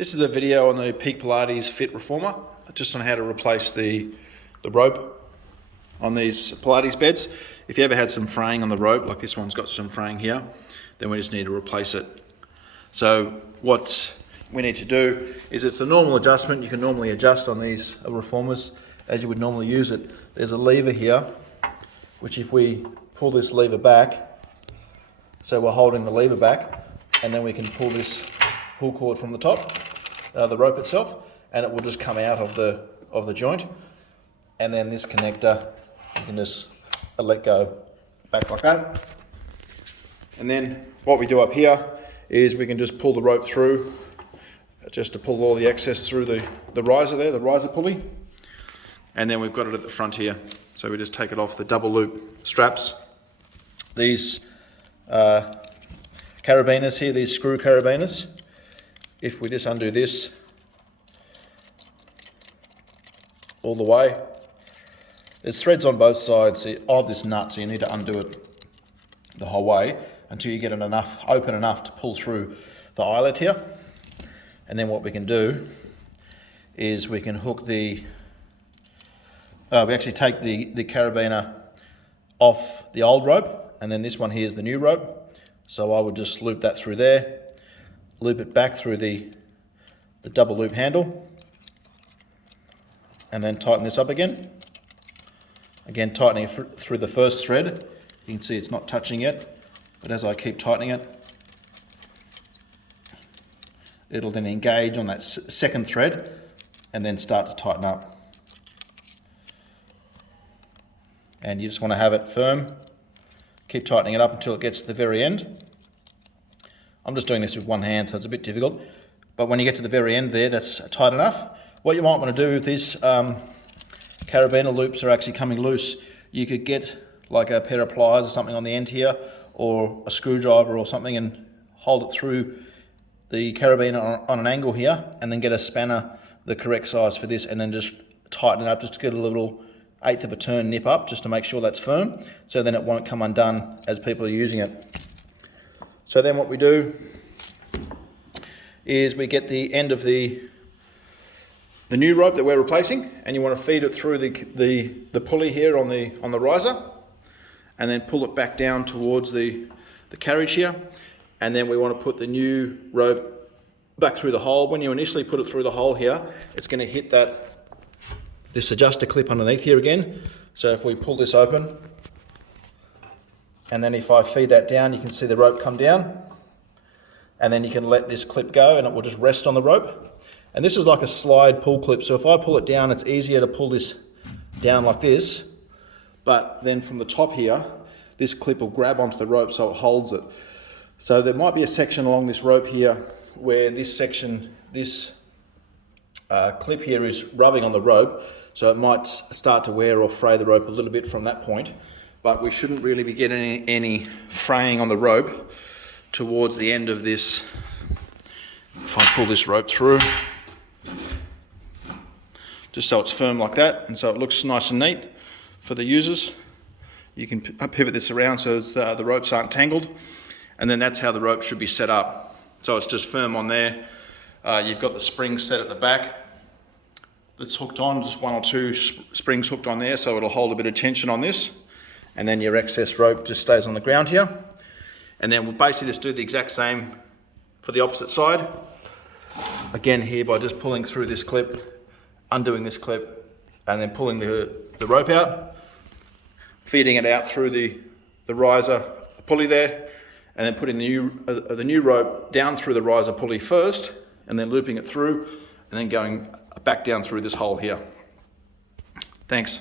This is a video on the Peak Pilates Fit Reformer, just on how to replace the rope on these Pilates beds. If you ever had some fraying on the rope, like this one's got some fraying here, then we just need to replace it. So what we need to do is, it's a normal adjustment. You can normally adjust on these reformers as you would normally use it. There's a lever here, which if we pull this lever back, so we're holding the lever back, and then we can pull this pull cord from the top, the rope itself, and it will just come out of the joint. And then this connector, you can just let go back like that. And then what we do up here is we can just pull the rope through, just to pull all the excess through the riser there, the riser pulley. And then we've got it at the front here. So we just take it off the double loop straps. These carabiners here, these screw carabiners, if we just undo this all the way, there's threads on both sides of this nut, so you need to undo it the whole way until you get it open enough to pull through the eyelet here. And then what we can do is we can hook we actually take the carabiner off the old rope, and then this one here is the new rope. So I would just loop that through there, loop it back through the double loop handle, and then tighten this up again. Again, tightening it through the first thread. You can see it's not touching yet, but as I keep tightening it, it'll then engage on that second thread and then start to tighten up. And you just want to have it firm. Keep tightening it up until it gets to the very end. I'm just doing this with one hand, so it's a bit difficult. But when you get to the very end there, that's tight enough. What you might want to do if these carabiner loops are actually coming loose, you could get like a pair of pliers or something on the end here, or a screwdriver or something, and hold it through the carabiner on an angle here, and then get a spanner the correct size for this, and then just tighten it up just to get a little eighth of a turn nip up, just to make sure that's firm, so then it won't come undone as people are using it. So then what we do is we get the end of the new rope that we're replacing, and you want to feed it through the pulley here on the riser, and then pull it back down towards the carriage here. And then we want to put the new rope back through the hole. When you initially put it through the hole here, it's going to hit this adjuster clip underneath here again. So if we pull this open, and then if I feed that down, you can see the rope come down, and then you can let this clip go and it will just rest on the rope. And this is like a slide pull clip, so if I pull it down, it's easier to pull this down like this, but then from the top here, this clip will grab onto the rope so it holds it. So there might be a section along this rope here where this clip here is rubbing on the rope, so it might start to wear or fray the rope a little bit from that point, but we shouldn't really be getting any fraying on the rope towards the end of this. If I pull this rope through, just so it's firm like that, and so it looks nice and neat for the users. You can pivot this around so the ropes aren't tangled, and then that's how the rope should be set up. So it's just firm on there. You've got the springs set at the back that's hooked on, just one or two springs hooked on there, so it'll hold a bit of tension on this, and then your excess rope just stays on the ground here. And then we'll basically just do the exact same for the opposite side. Again here, by just pulling through this clip, undoing this clip, and then pulling the rope out, feeding it out through the riser pulley there, and then putting the new rope down through the riser pulley first, and then looping it through, and then going back down through this hole here. Thanks.